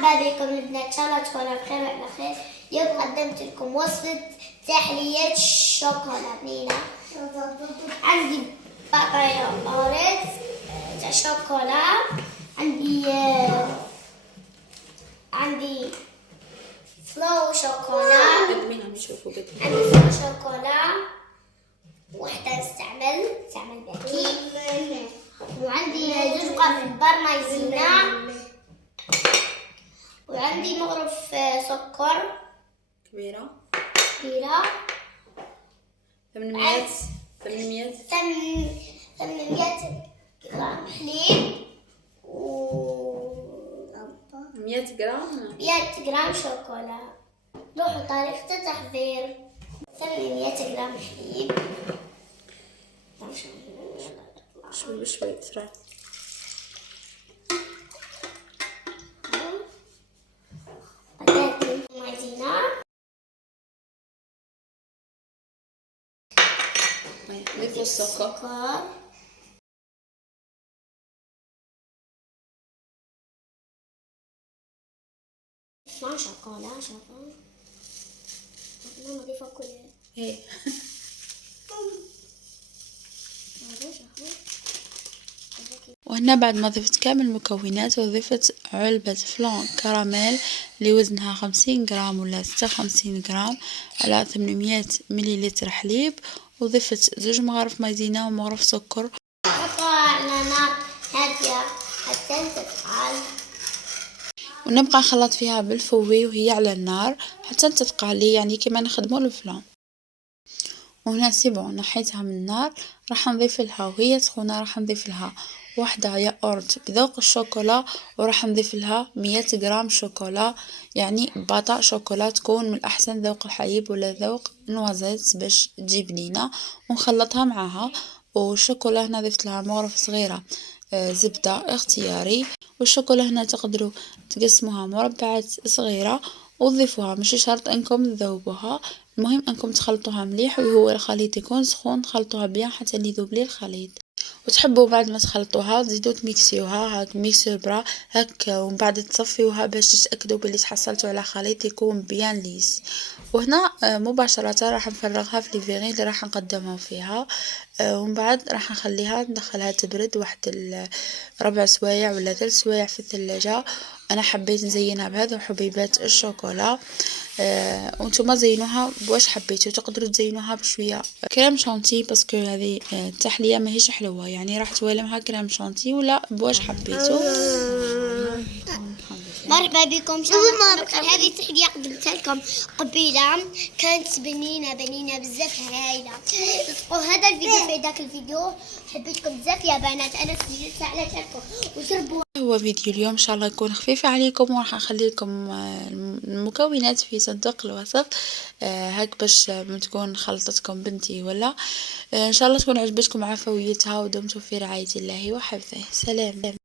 مرحبا بكم البنات، ان شاء الله تكونوا بخير وعلى خير. اليوم قدمت لكم وصفة تحلية الشوكولا بنينة. عندي باقي أوريز تاع شوكولا، عندي فلو شوكولا، عندي فلو شوكولا وحدة نستعمل باكي، وعندي زوج قرن بار مايزينا، وعندي مغرف سكر كبيرة 800 جرام حليب و 100 جرام 100 جرام شوكولا. روحوا طريقة التحضير: 800 جرام حليب، شوي بشوي بسرعة، بطاطا مايزينا، ضيفوا السكر، فلان شوكولا ماما ضيفوا كلها هي وهنا بعد ما ضفت كامل المكونات وضفت علبة فلان كراميل اللي وزنها 50 جرام ولا 56 جرام على 800 مليلتر حليب، وضفت زوج مغارف مايزينا ومغرف سكر. نحطها على نار هادية حتى تفعل، ونبقى نخلط فيها بالفوي وهي على النار حتى تتقالي، يعني كما نخدمو الفلان. وهنا سيبون نحيتها من النار، راح نضيف لها وهي سخونة راح نضيف لها واحدة ياقورت بذوق الشوكولا، وراح نضيف لها 100 جرام شوكولا، يعني باطا شوكولا تكون من احسن ذوق الحليب ولا ذوق نوازيت باش تجي بنينة، ونخلطها معها. والشوكولا هنا ضفت لها مغرفة صغيرة زبدة اختياري، والشوكولا هنا تقدروا تقسموها مربعات صغيرة وتضيفوها، مش شرط انكم تذوبوها، المهم انكم تخلطوها مليح وهو الخليط يكون سخون، تخلطوها بيان حتى يذوب لي الخليط. وتحبوا بعد ما تخلطوها تزيدوا تميكسيوها هاك ميكسور برا هاك، ومن بعد تصفيوها باش تتاكدوا بلي تحصلتوا على خليط يكون بيان ليس. وهنا مباشرة راح نفرغها في الفيغين اللي راح نقدمها فيها، ومن بعد راح نخليها ندخلها تبرد واحد ربع سوايع ولا 3 سوايع في الثلاجة. انا حبيت نزينها بهذو حبيبات الشوكولا، وانتم زينوها بواش حبيتوا، تقدروا تزينوها بشويه كريم شانتي باسكو هذه التحليه ماهيش حلوه، يعني راح توالمها كريم شانتي ولا بواش حبيتوا. مرحبا بكم، ان شاء الله تكونوا بخير. هذه تحلية قدمتها لكم قبيله، كانت بنينه بزاف هايله. وهذا الفيديو في ذاك الفيديو حبيتكم بزاف يا بنات، انا سجلت على شكلكم وجربوا. هو فيديو اليوم ان شاء الله يكون خفيف عليكم، وراح نخلي لكم المكونات في صندوق الوصف هاك باش تكون خلطتكم بنتي ولا ان شاء الله تكون عجبتكم عفويتها، ودمتم في رعاية الله وحفظه. سلام.